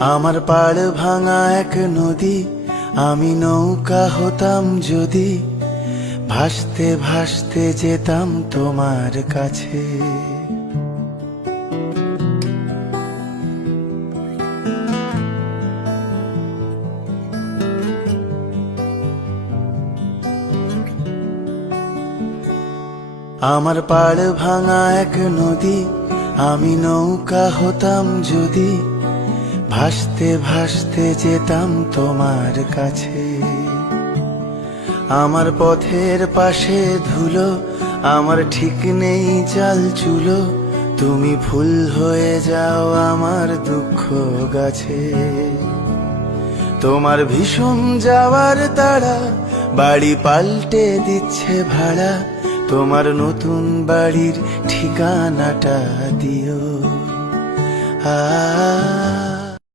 আমার পাড় ভাঙা এক নদী, আমি নৌকা হতাম যদি, ভাসতে ভাসতে যেতাম তোমার কাছে। আমার পাড় ভাঙা এক নদী, আমি নৌকা হতাম যদি, ভাসতে ভাসতে যেতাম তোমার কাছে। আমার পথের পাশে ধুলো, আমার ঠিক নেই চাল চুলো, তুমি ফুল হয়ে যাও আমার দুঃখ গাছে। তোমার ভীষণ যাওয়ার তাড়া, বাড়ি পাল্টে দিচ্ছে ভাড়া, তোমার নতুন বাড়ির ঠিকানাটা দিও।